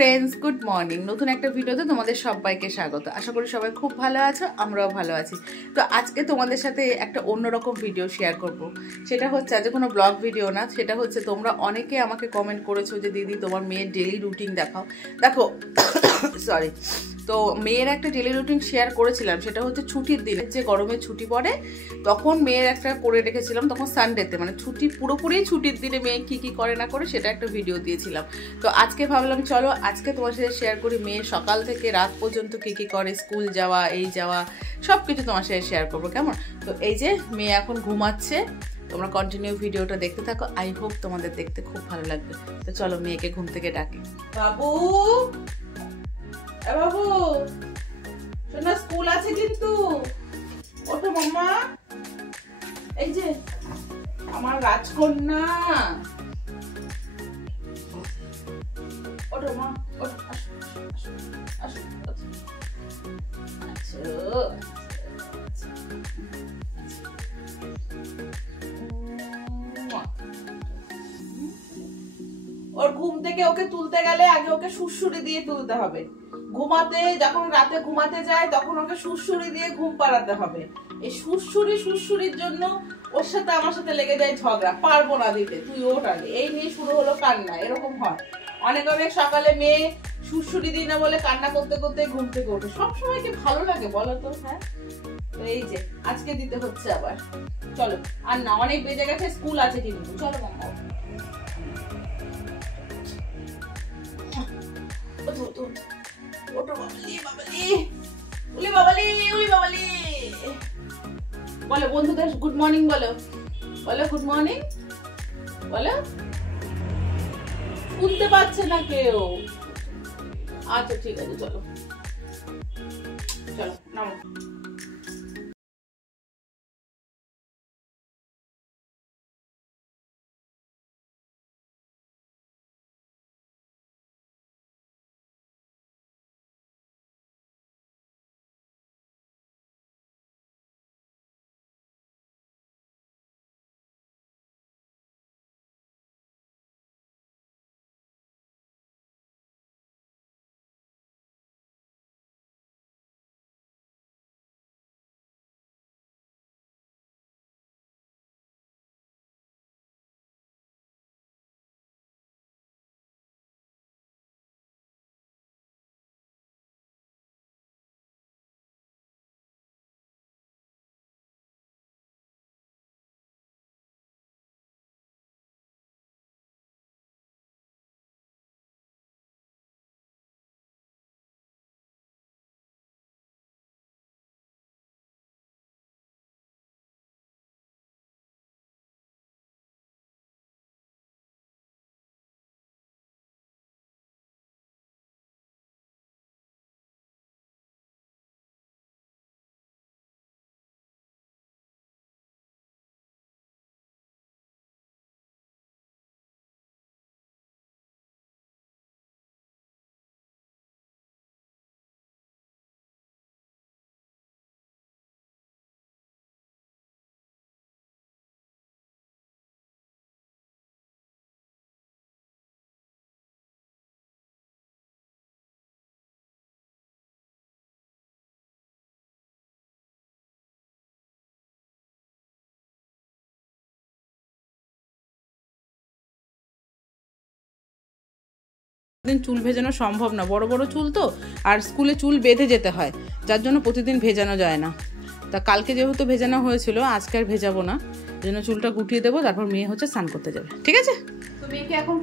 Friends, good morning. নতুন একটা ভিডিওতে তোমাদের সবাইকে স্বাগত। আশা করি সবাই খুব ভালো আছো, আমরাও ভালো আছি। তো আজকে তোমাদের সাথে একটা অন্যরকম ভিডিও শেয়ার করব। সেটা হচ্ছে আজ কোনো ব্লগ ভিডিও না, সেটা হচ্ছে তোমরা অনেকে আমাকে কমেন্ট করেছো যে দিদি তোমার মেয়ের ডেইলি রুটিন দেখাও। দেখো সরি, তো মেয়ের একটা ডেলি রুটিন শেয়ার করেছিলাম। সেটা হচ্ছে ছুটির দিনে, যে গরমের ছুটি পড়ে তখন মেয়ের একটা করে রেখেছিলাম, তখন সানডেতে, মানে ছুটি পুরোপুরি ছুটির দিনে মেয়ে কি কি করে না করে সেটা একটা ভিডিও দিয়েছিলাম। তো আজকে ভাবলাম চলো আজকে তোমার সাথে শেয়ার করি মেয়ে সকাল থেকে রাত পর্যন্ত কি কি করে, স্কুল যাওয়া এই যাওয়া সব কিছু তোমার সাথে শেয়ার করবো, কেমন? তো এই যে মেয়ে এখন ঘুমাচ্ছে, তোমরা কন্টিনিউ ভিডিওটা দেখতে থাকো। আই হোপ তোমাদের দেখতে খুব ভালো লাগবে। তো চলো মেয়েকে ঘুম থেকে ডাকি। বাবু, বাবু শোনা, স্কুল আছে কিন্তু, ওঠো মাম্মা। এই যে আমার রাজকন্যা, ওঠো মা, ওঠো, আসো আসো আসো, আচ্ছা ওর ঘুম থেকে ওকে তুলতে গেলে আগে ওকে সুড়সুড়ি দিয়ে তুলতে হবে। যখন রাতে ঘুমাতে যায় তখন ওকে সুড়সুড়ি দিয়ে ঘুম পাড়াতে হবে। এই সুড়সুড়ির জন্য ওর সাথে আমার সাথে লেগে যায় ঝগড়া, পারবো না দিতে, তুই ওঠ আগে, এই নিয়ে শুরু হলো কান্না। এরকম হয় অনেক সকালে মেয়ে সুড়সুড়ি দিই না বলে কান্না করতে করতে ঘুম থেকে ওঠে। সবসময় কি ভালো লাগে বলো তো? হ্যাঁ, তো এই যে আজকে দিতে হচ্ছে আবার। চলো, আর না, অনেক বেজে গেছে, স্কুল আছে কিন্তু। চলো মামা, বলো বন্ধুদের গুড মর্নিং, বলো বলো গুড মর্নিং বলো। শুনতে পাচ্ছে না কেউ? আচ্ছা ঠিক আছে, চলো চলো নামো। দিন চুল ভেজানো সম্ভব না, বড় বড় চুল তো, আর স্কুলে চুল বেঁধে যেতে হয়, যার জন্য প্রতিদিন ভেজানো যায় না। তা কালকে যেহেতু ভেজানো হয়েছিল, আজকে আর ভেজাবো না, জন্য চুলটা গুটিয়ে দেবো, তারপর মেয়ে হচ্ছে স্নান করতে যাবে। ঠিক আছে, তো মেয়েকে এখন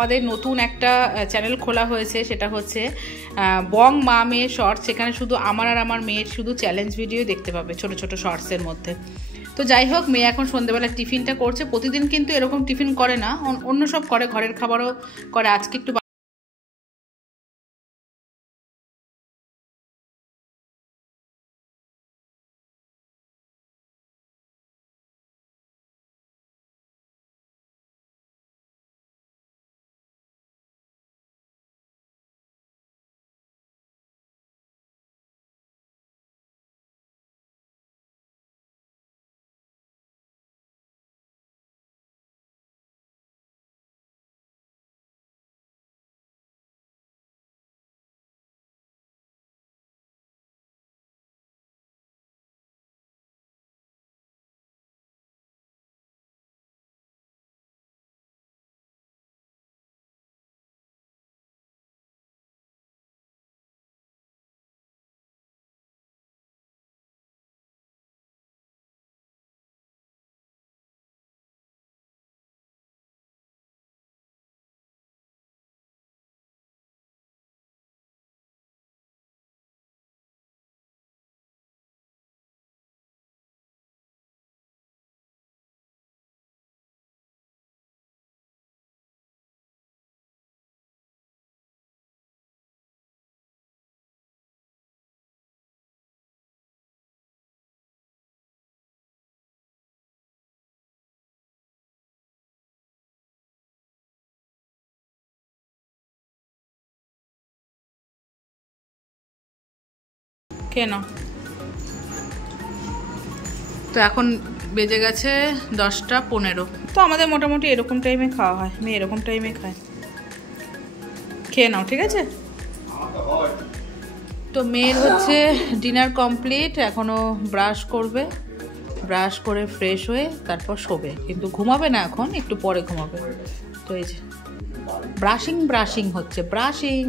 আমাদের নতুন একটা চ্যানেল খোলা হয়েছে, সেটা হচ্ছে বং মা মেয়ে শর্টস। সেখানে শুধু আমার আর আমার মেয়ের শুধু চ্যালেঞ্জ ভিডিও দেখতে পাবে, ছোট ছোট শর্টসের মধ্যে। তো যাই হোক, মেয়ে এখন সন্ধ্যেবেলা টিফিনটা করছে। প্রতিদিন কিন্তু এরকম টিফিন করে না, অন্য সব করে, ঘরের খাবারও করে। আজকে একটু কেন। তো এখন বেজে গেছে 10টা 15। তো আমাদের মোটামুটি এরকম টাইমে খাওয়া হয়, মেয়ে এরকম টাইমে খায়। খেয়ে নাও, ঠিক আছে। তো মেয়ের হচ্ছে ডিনার কমপ্লিট, এখনও ব্রাশ করবে, ব্রাশ করে ফ্রেশ হয়ে তারপর শোবে, কিন্তু ঘুমাবে না এখন, একটু পরে ঘুমাবে। তো এই যে ব্রাশিং হচ্ছে, ব্রাশিং।